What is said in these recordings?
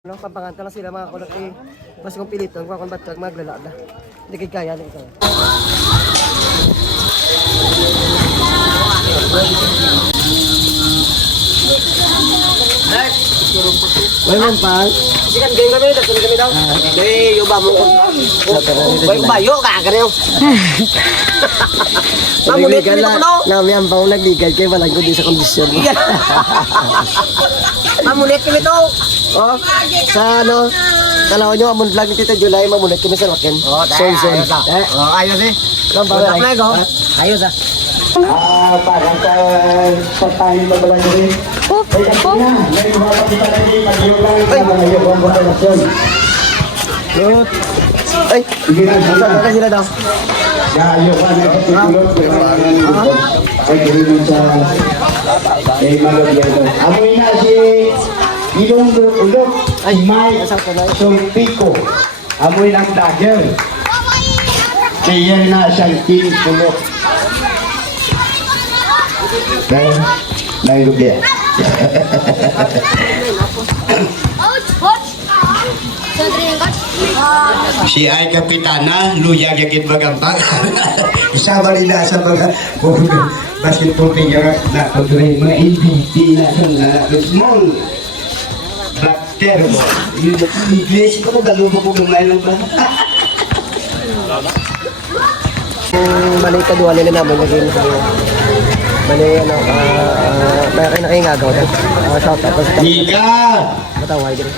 No, pampanganta lang sila mga kulot eh. Mas kung piliton, kung akong batag, maglalada. Hindi kaya na ito. May mampang? Sikat game kami, tapos kami daw. Hindi, yung ba mo. May bayo ka, ganyan. Mamunit kami ito, no? Nami ang baong nagligay kayo, walang kundi sa kondisyon mo. Mamunit kami ito. Oh, sa ano, kalawan nyo, amon vlog ni Tita July, mamunit kami sa Laken. Oh, ayos ah. Oh, ayos eh. Ayos ah. Parang sa tayo na pala nyo rin. Ay, kasi na, may mga kapita na rin, mag-iulang sa mga iyong populasyon. Good. Ay, saan na sila daw? Ayaw ka na katulog, ay gawin sa malagyan. Amoy na si Ilong Ulok, ay Mike Solpico. Amoy ng dagger. Kaya na siyang King Ulok. Kaya, nailugyan. Si ay kapitana, luya gagit magampag. Isama nila sa mga basketball player na pagdurin mga ABT na small black terrible. Yung English ko, galubo ko gamay lang ba? Balik ka duwa nila namin naging balik ano, nakingagaw din. Shout out sa Ika! matawag din.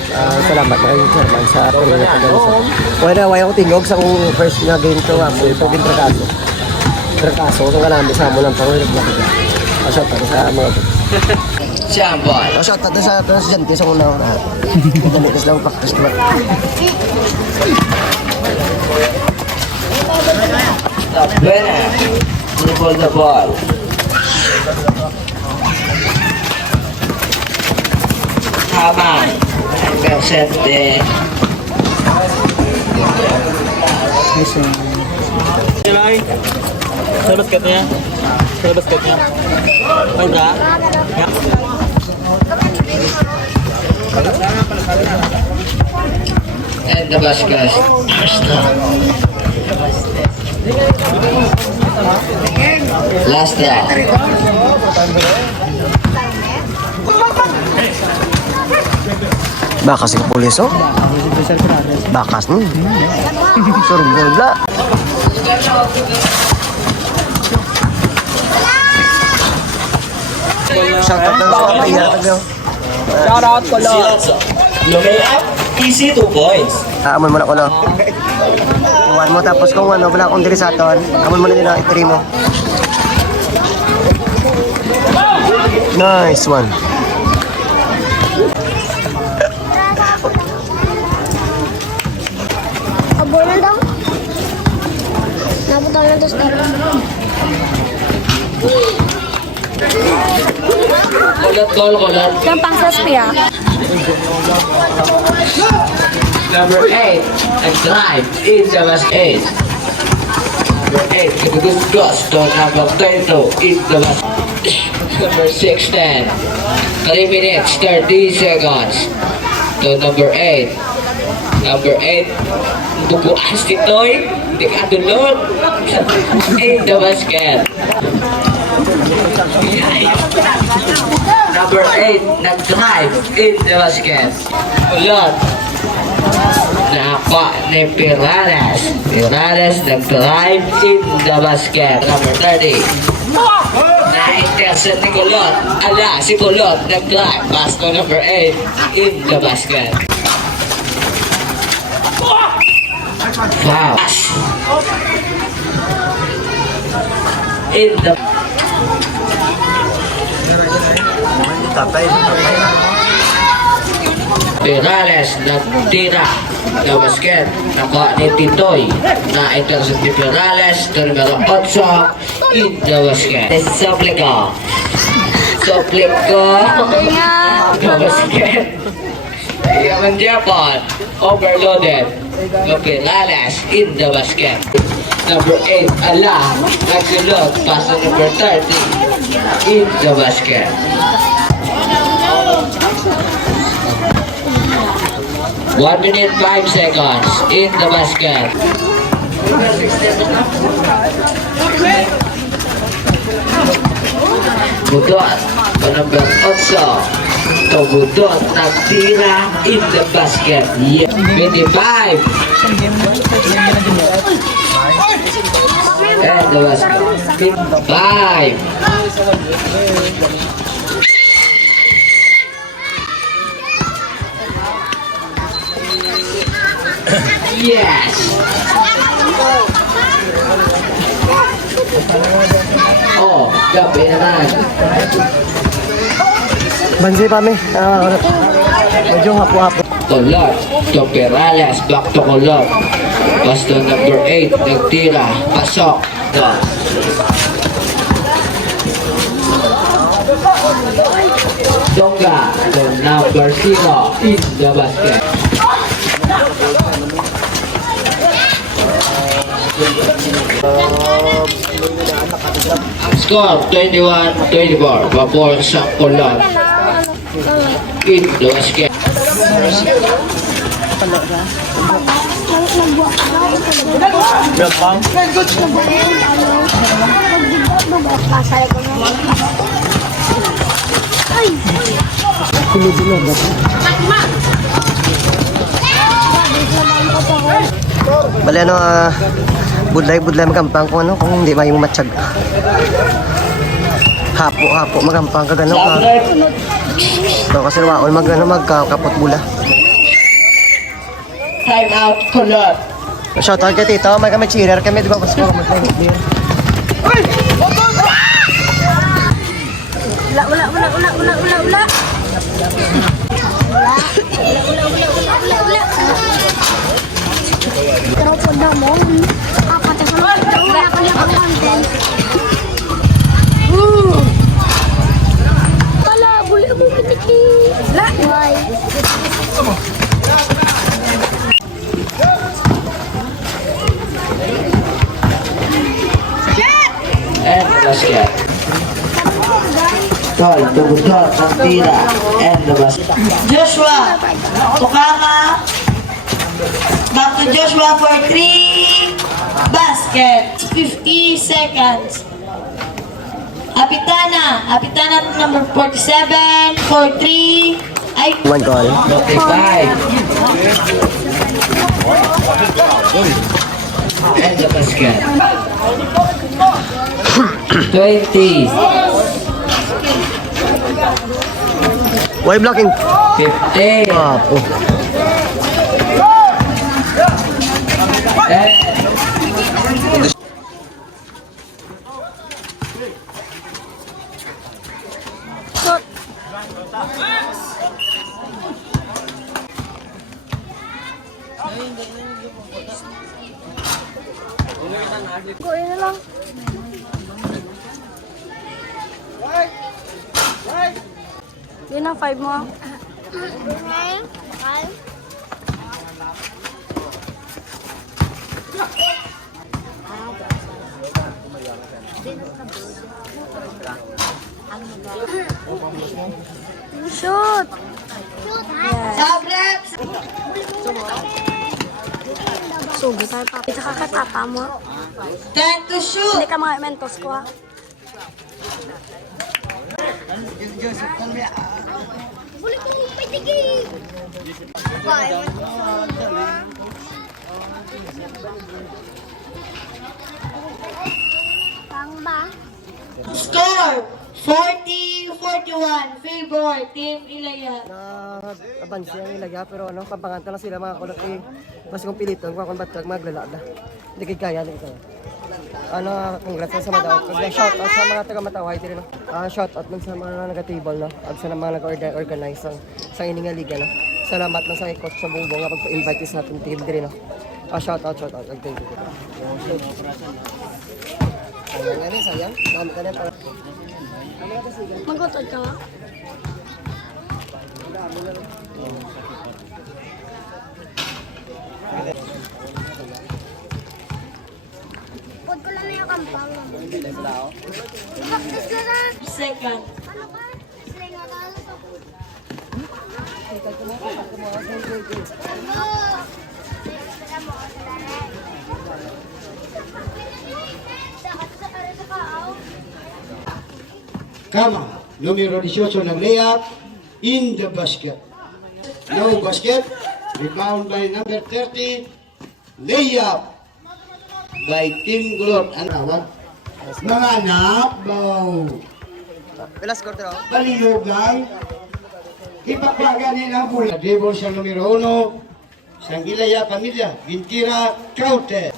Salamat na kayo chairman sa pinili ko dyan sa. Wala wala ko tingog sa kung first nga game to amo ito din trakaso. Trakaso kung kalami sa mo lang pangulog na kita. Shout out sa mga Chamboy. shout out sa presidente sa una na. Damitas lang practice na. The winner. Dribble the ball. Haman. Presente. Sa basketnya? Sa basketnya? Oh, enggak? Ya. And the basket. Last round. Bakas ka pulis oh. Bakas nun. Surumbol bla. Shout out na sa player. Shout out ko lang. Lumay up. Easy 2 points. Amon mo na ko no. Iwan mo tapos kung ano, wala akong dirisaton. Amon mo na nila itiri mo. Nice one. Abonan daw. Nabutan na dos daw. Kolot. Gampang sa spia. Number 8. And drive. In the basket. Number 8. Good cross. To number 22. In the basket. Number 16. 3 minutes. 30 seconds. To number 8. Number 8. Bubuas nito'y. Hindi ka tulog. In the basket. Number 8, nag-drive in the basket. Ulot. Napa ni Pirares. Pirares nag-drive in the basket. Number 30. Na-intercept ni Kulot. Ala, si Kulot nag-drive. Pass to number 8 in the basket. Foul. In the Pirares nagtira na basket. Nakuha ni Titoy. Na-intercept ni Pirares. Ito numero 8 in the basket. Soplico. The basket. Yaman Japon. Overloaded. No Pirares in the basket. Number 8, Ala. Nagsulot. Pass to number 30 in the basket. 1 minute 5 seconds in the basket. Budot pa number 8. Budot nagtira in the basket. Yeah. 25. And the basket. 5. Yes. Oh, gabi naman. Bansi pa mi. Medyo hapo-hapo. Kulot, to Perales, back to Kulot. Basta number 8, nagtira, pasok. Dot. Dongga, to number 0, in the basket. Score 21-24, pabor sa Kulot. In the basket. Pasal ko na. Ay! Bali ano, budlay magampang kung ano, kung hindi may matsyag. Hapo magampang ka gano'n ka. So, kasi waol magkakapot bula. Time out, Kulot. Shoutout kay Tito, may kami cheerer kami, di ba? Mas ko mag-play. Ula. Pero po na mo, kapatasan mo, wala ka lang ang content. Wala, buli mo kitiki. La, why? And the basket. Tol, tugudot, nagtira, and the basket. Joshua, Tukama. Back to Joshua for 3 basket. 50 seconds. Apitana number 47 for 3. Ay, One call. 25. And the basket. 20. Why blocking? 15. Hapo. And Kunin na lang. Yun ang 5 mo. Shoot! Tablet. Sugo tayo pa. Ito kakatapa mo. 10 to shoot. Hindi ka mga mentos ko ha. Buli ko pitigi! Pang ba? Score 40-41. Favor Team Ilaya. Abansi ang ilagya, pero ano, pampanganta lang sila mga kulot eh. Mas kung piliton, kung batag maglalada. Hindi kaya na ito. Ano, congrats sa mga daw. Shoutout sa mga taga-Mataway din, no? Shoutout man sa mga nagatable, no? At sa mga nag-organize sa ininga liga, no? Salamat lang sa coach sa Bungbong nga pag-invite sa ating team din, no? Shoutout. Thank you. Sayang. Dami ka na para. Magutod ka ha? Pud ko lang na yung kampang. Practice na na. Second. Ano ka? Sila nga talo sa Kama, numero 18 ng layup in the basket. No basket, rebound by number 30, layup by Team Gulot. Ang tawag? Mga anak, bow. Velasco, tro. Baliyog lang. Ipagpaga nila ang bola. Dribble sa numero 1, Sanggilaya Pamilya, Gintira, Kaute.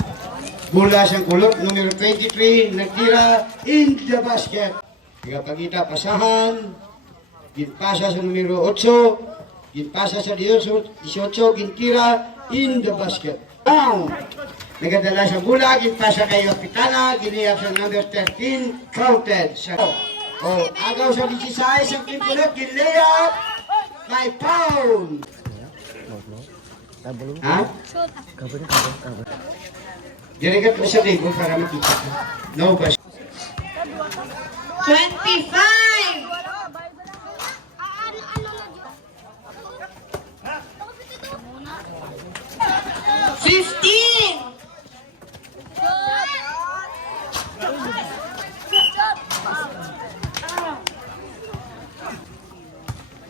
Bola sa Gulot, numero 23, nagtira in the basket. Pagkita pasahan, ginpasa sa numero 8, ginpasa sa 18, gintira in the basket. Down! Nagadala sa bola, ginpasa kay Kapitana, giniyap sa number 13, counted. Agaw sa 16, ang Kimpulot, ginlayap, by pound. Ha? Dirigat mo sa table para makita. No basket. 25! 15!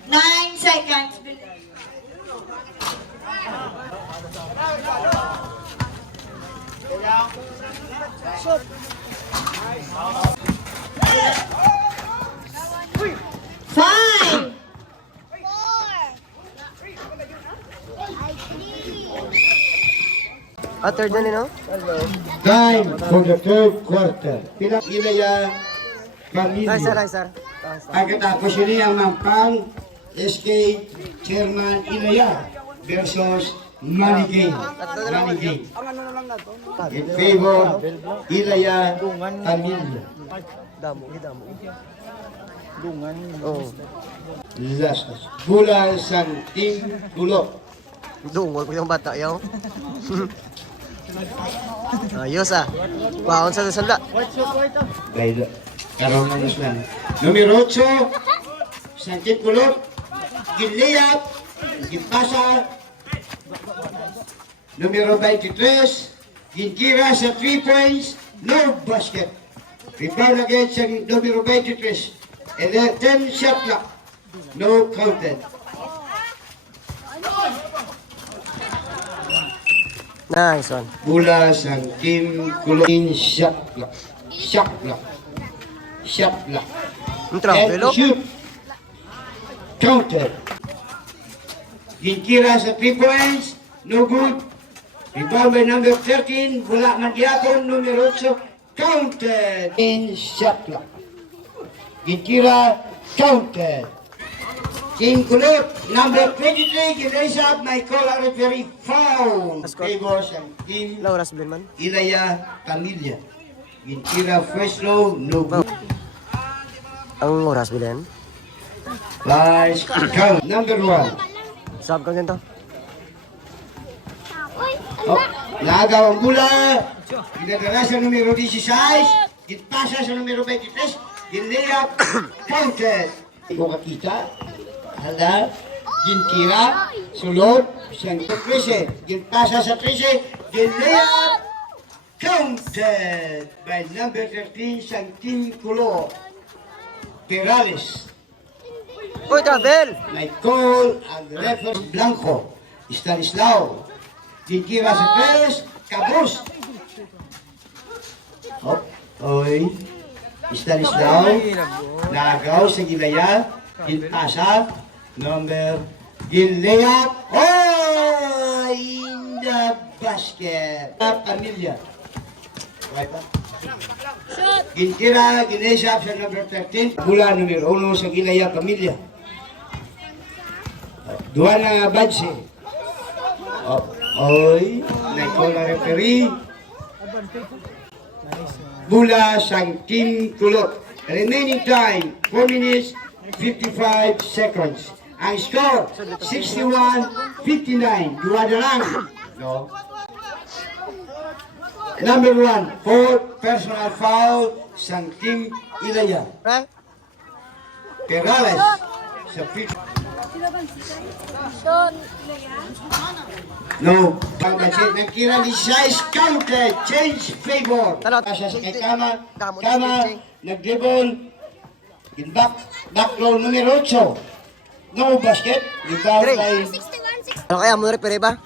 9 seconds. Five! Third na no? Time for the third quarter. Pilang Ilaya Pamilya. Sir. Pagkatapos yun ang mampang SK Chairman Ilaya versus Manigay. In favor Ilaya Pamilya. Damo. Oh. Last. Bola sa Team Gulo. Dungol ko yung bata, yaw. Ayos ah. Baon sa sanda. Dahil karoon na lang. Numero 8, Santit Kulot, Ginlayap, Ginpasa. Numero 23, Gintira sa 3 points, no basket. Rebound again sa numero 23. And then 10 shot clock, no counted. Nice one. Bola sa Team Kulot in shot clock. Shot clock. Ang trapelo. And shoot. Counted. Gintira sa 3 points. No good. Rebound by number 13. Wala man gyapon. Numero 8. Counted. In shot clock. Gintira. Counted. Team Kulot, number 23. Giraise up. My call a referee foul. Favors ang Team Lauras Bilman. Ilaya Pamilya. Gintira first row. No good. Ang oras bilen. Lies count. Number 1. Sab ka ganito. Oh, nagaw ang bola. Ginadala sa numero 16. Gitpasa sa numero 23. Ginlayap. Counted. Ikaw kakita. Hala. Gintira. Sulod. Siyang 13. Gitpasa sa 13. Ginlayap. Counted. By number 13. Siyang Team Kulo. Perales. Uy, travel! May call ang referee Blanco. Stanislao. Gintira sa 3. Kabus. Oy. Stanislao. Nagaw sa Gilaya. Gintasa. Number. Gilaya. Oh! In the basket. Pamilya. Right pa? Gintira. Ginesap sa number 13. Bula numero 1 sa Gilaya Pamilya. Dua na badse. Oy, na-call ang referee. Bula sang Team Kulot. Remaining time, 4 minutes, 55 seconds. Ang score, 61-59. Dua na lang. No? Number 1, 4 personal foul sang Team Ilaya. Right? Perales sa 50. Shot. No, pagbasit ng kira ni size counted, change favor. Talot. Pasya sa kay Kama, Damo ni Kama, Chichi. nag-dribble, back row numero 8. No basket, rebound Three. by 61, 60. Ano kaya mo repere ba?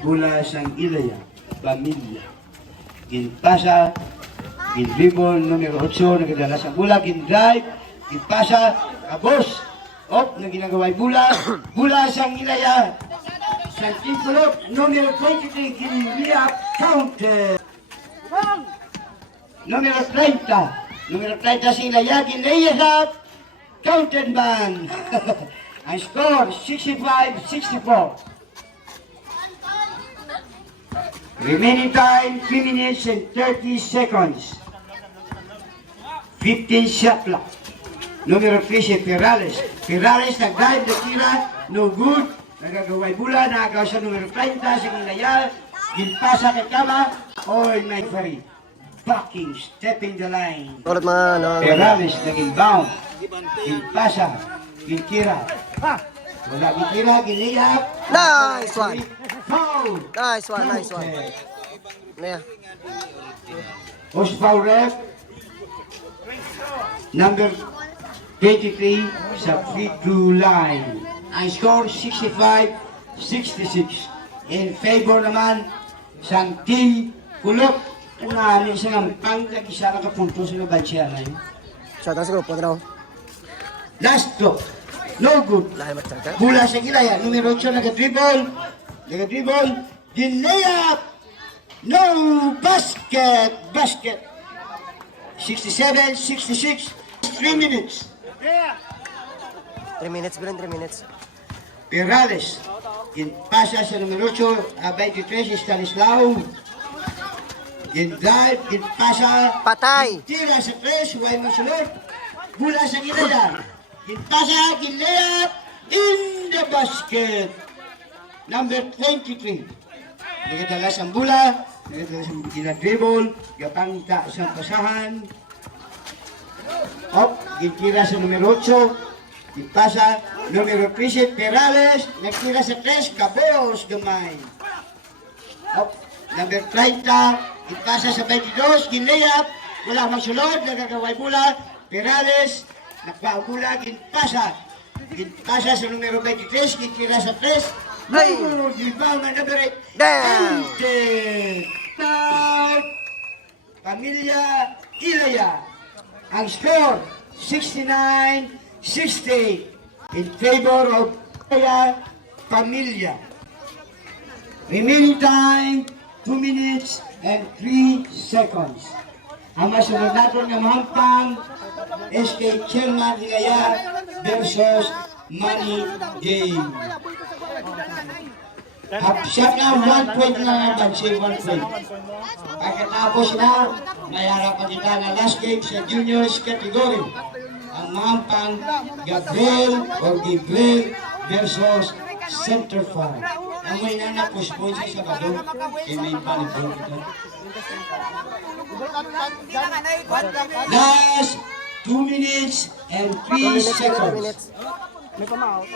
Mula sang Ilaya, Pamilya. Ginpasa, gin-dribble numero 8, nagdala sa bola, gin-drive, ginpasa, kabos. Op, na ginagawa'y bola, bola sang Ilaya. Sang Tipulot, numero 23, gin-liap, counted. Numero 30. Numero 30 si Ilaya, gin-layup, counted man. Ang score, 65-64. Remaining time, 3 minutes and 30 seconds. 15 shot clock. Numero 13, Perales. Perales, nag-drive, natira, no good. Nagagaway bola, nagawa sa numero 30, sa Ilaya. Ginpasa kay Kama. Oy, may fari. Backing, stepping the line. Tulad mga ano. Perales, nag-inbound. Ginpasa, gintira. Wala gintira, giniyap. Nice one. Foul. Nice one, nice one. Ano yan? Who's foul ref? Number 23 sa free throw line. Ang score 65-66. In favor naman sa team Kulot. Ano sa ngampang isa na kapunto sa bansya na yun. Shot ang siguro po na. Last throw. No good. Lahat matangka. Bula sa Ilaya. Numero 8 nag-dribble. Ginayap. No basket. Basket. 67-66. 3 minutes. 3 minutes, bilang 3 minutes. Perales. Ginpasa sa numero 8. 23 si Stanislao. Gin-drive. Ginpasa. Patay! Tira sa 3. Huwag masulot. Bula sa Ilaya. Ginpasa. Ginlayap. In the basket. Number 23. Nagadalas ang bula. Nagadalas ang ginadribble. Gapangita sa pasahan. Op, gitira sa numero 8. Ipasa, numero 13, Perales. Nagtira sa 3, Cabos, gamay. Op, number 30. Ipasa sa 22, ginlayap. Wala magsulod, nagagaway bula. Perales, nagpabula, ginpasa. Ginpasa sa numero 23, gitira sa 3. Ay! Rebound na number 8. Damn! Now, Pamilya Ilaya. Ang score, 69-60 in favor of Ilaya Pamilya. Remaining time, 2 minutes and 3 seconds. Ang masunod natin ng hampang SK Chairman Ilaya versus Money Game. Siya na 1 point lang ang bansi, 1 point. Pagkatapos na, mayarapan kita na last game sa juniors category. Ang mahampang Gabriel or Gabriel versus Center Farm. Ang may nanapos-point sa Sabado, may panipon ito. Last 2 minutes and 3 seconds. May pamahaw.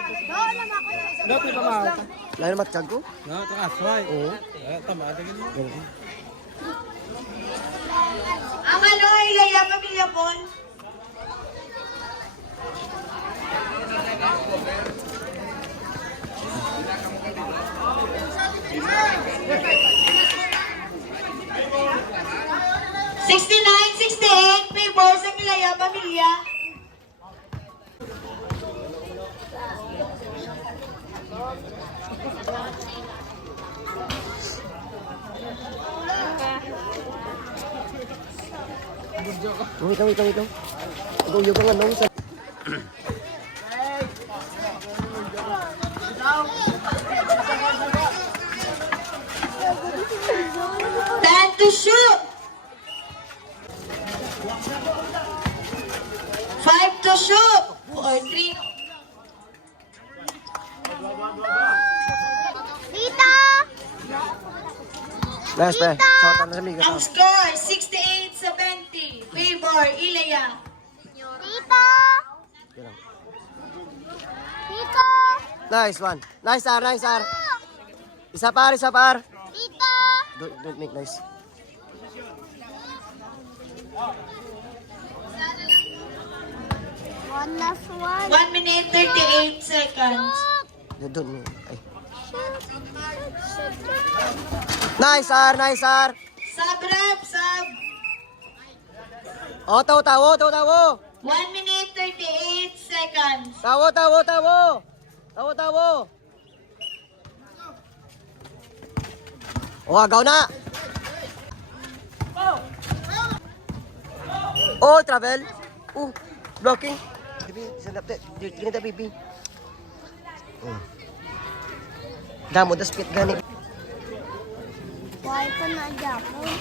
No, may pamahaw. Lahat matag ko? No, ito asway. Oo. Tama, tingin mo. Ang ano, Ilaya Pamilya Paul? Favor sa Ilaya Pamilya. Wait lang. Ikaw ka nga nung sa... Time to shoot. 5 to shoot. Or 3. Tita! Last pa. Shot na sa miga. Ang score, 68-70. Favor, Ilaya. Tita! Tita! Nice one. Nice, Ar. Nice, Ar. Isa par, isa par. Tito! Don't make noise. One last one. 1 minute 38 seconds. Don't make. Ay. Nice, Ar. Nice, Ar. Sub rep, sub. Oh, tawo. 1 minute 38 seconds. Tawo. Oh, agaw na. Oh, travel. Blocking. Bibi, sandap te. Tingnan ta bibi. Damo da spit gani. Why ko na Japon?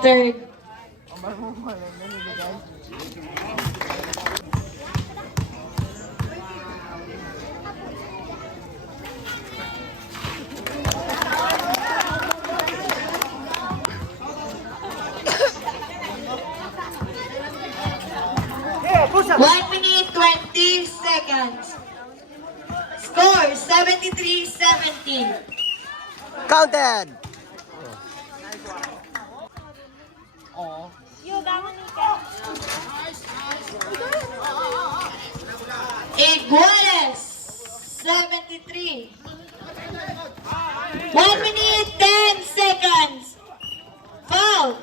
Third. One minute 20 seconds. Score 73-17. Counted. Iguales 73. 1 minute 10 seconds. Foul.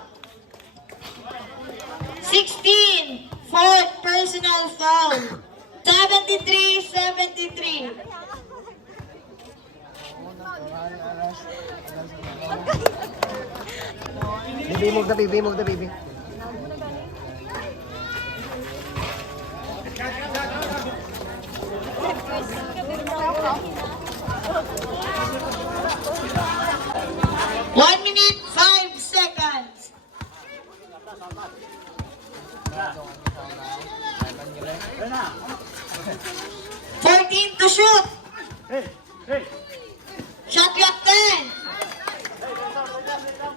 16. Fourth personal foul. 73-73. Bibi, move the bibi. One minute 5 seconds. Fourteen to shoot. Shot clock 10.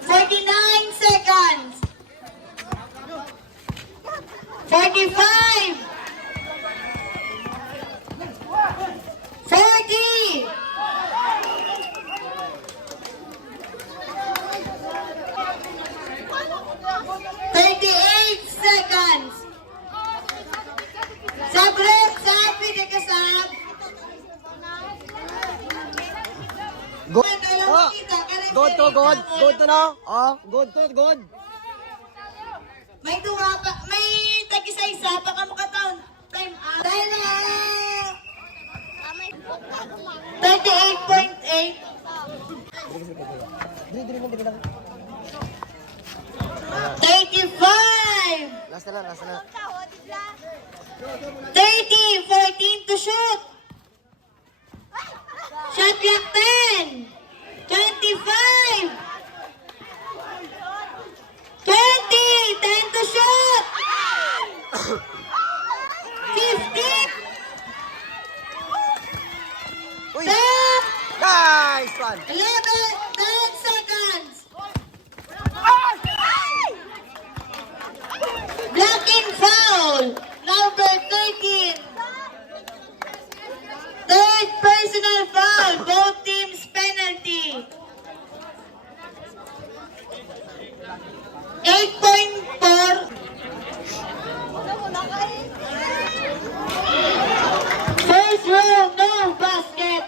49 seconds. 45. 40. 38 seconds. Sab, pwede ka sab. Good. Oh. Good to no. Oh, good. May duwa pa, may tag-isa-isa pa ka makataon. Time out. Dahil na 38.8. 35. Last na. 30. 14 to shoot. Shot clock 10. 25. 20. 10 to shoot. 15. Uy, 10. nice one. 11. 10 seconds. Blocking foul. Number 13. Third personal foul. Both teams penalty. 8.4. First row, no basket.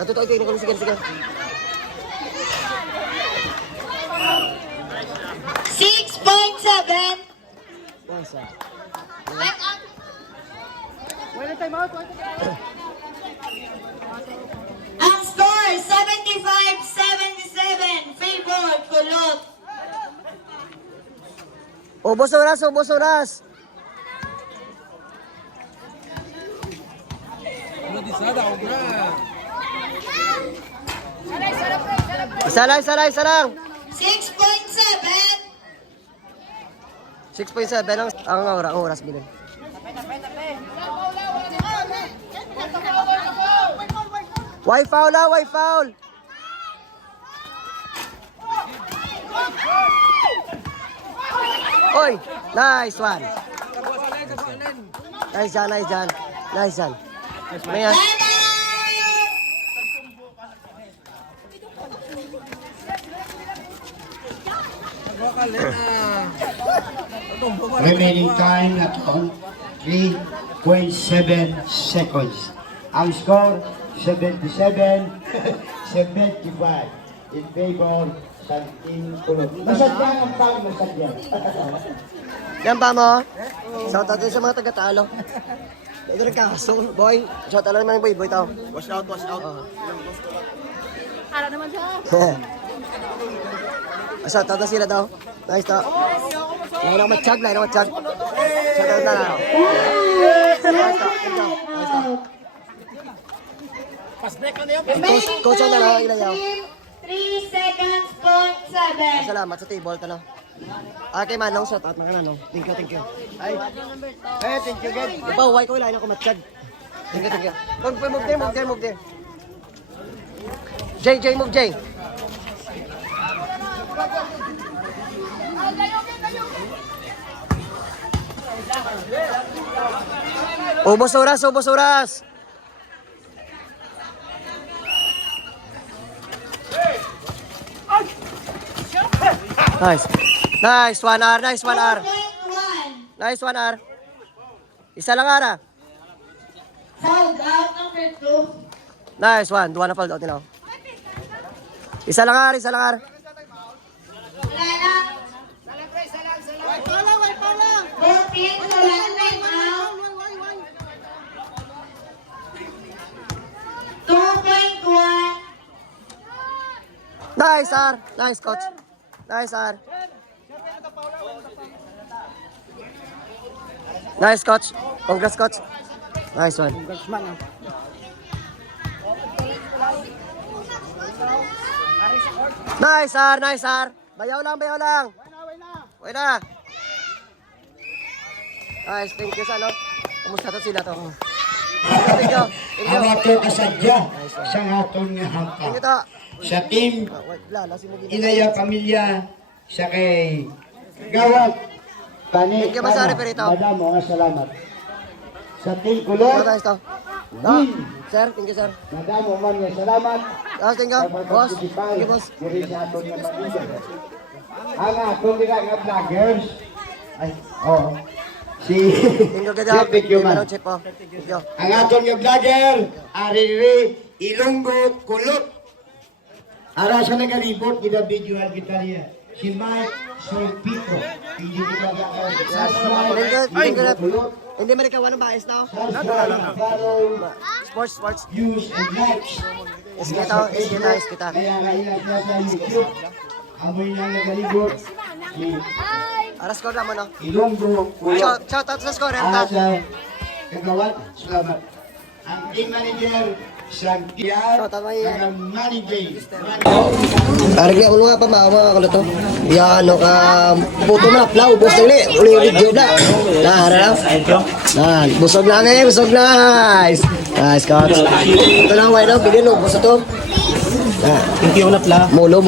Ito, sige. 6.7. Nice one. Back up. Ang score, 75-77. Favor, Kulot. Ubos oras. Isa lang. 6.7. 6.7 ang oras bilhin. Why foul ah? Why foul? Oy, nice one. Nice Jan, nice Jan. Nice Jan. Maya. Remaining time at 3.7 seconds. Ang score, 77, 75 in favor sa Team Kulot. Masadya ang pang masadya. Yan pa mo. Shout out din sa mga taga-talo. Ito rin kaso, boy. Shout out lang naman yung boy tao. Wash out, wash out. Ara naman siya. Shout out na sila daw. Nice to. Lain ako matchag, lain ako matchag. Shout out na lang. Nice to, nice to. Coach na lang, ilayaw. 3 seconds, point 7. Salamat sa table, talo. Okay, Manong, shout out mga Manong. Thank you, thank you. Ay, thank you, God. Iba, huwag ko ilain ako matchag. Thank you, thank you. Move there, move there, move there. Jay, move Jay. Ubos oras, ubos oras. Nice. Nice, 1R, nice 1R. 4.1. Nice 1R. Isa lang ara. Fouled out number 2. Nice one. Duwa na foul out nila. Isa lang ar, isa lang ar. Wala na. 14, wala na time out. 2.1. Nice ar. Nice coach. Nice ar. Nice coach. Congrats coach. Nice one. Nice ar, nice ar. Bayaw lang, bayaw lang. Wait na. Nice, thank you sa ano. Kamusta to sila to? Thank you. Thank Ang you. ato kasadya sa aton nga hangka. Thank you to. Sa Team Wait, lalasin mo gina. Inaya Pamilya sa kay Gawat Tani. Thank you, Masari Perito. Madamo nga salamat. Sa Team Kulot, Nice to. No, sir, thank you sir. madamo man nga salamat. Thank you, boss. Thank you, boss. Diri sa aton nga pamilya. Ang aton nga vloggers. Ay, oh. Si Thank you, Gadap. Thank you, man. Chip, oh. Thank you. Ang aton nga vlogger, Ariri Ilonggo Kulot. Ara sa nagalibot, gina-videoan kita niya. Si Mike Solpito. Hindi kita Thank you, Kulot. Hindi man ikaw anong baes na? follow, Sports. views, and likes. Is kita. Kaya kailan na sa YouTube, amoy na nagalibot. Si Aras ko naman, no? Ilonggo Kulot. Shout out sa score, Ara Renta. sa kagawat, salamat. Ang team manager, Santiago, Shout out kay- ang manager. Arigli, ulo nga pa maawa ako na to. Yan, ano ka, puto na, pla, ubos na uli video na. Harap. Busog na nga busog na. Nice, coach. Ito lang, why na, bilhin, ubos na to. Thank you na pala. Mulo.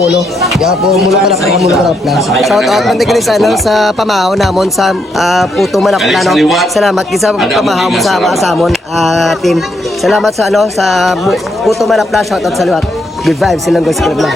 Kaya po, mulo ka na pla. Shout out man din sa, ano, sa pamahaw namon sa puto manapla, no. Salamat sa pamahaw mo sa mga samon, team. Salamat sa, ano, sa puto manapla, shout out sa liwat. Good vibes silang guys, club lang.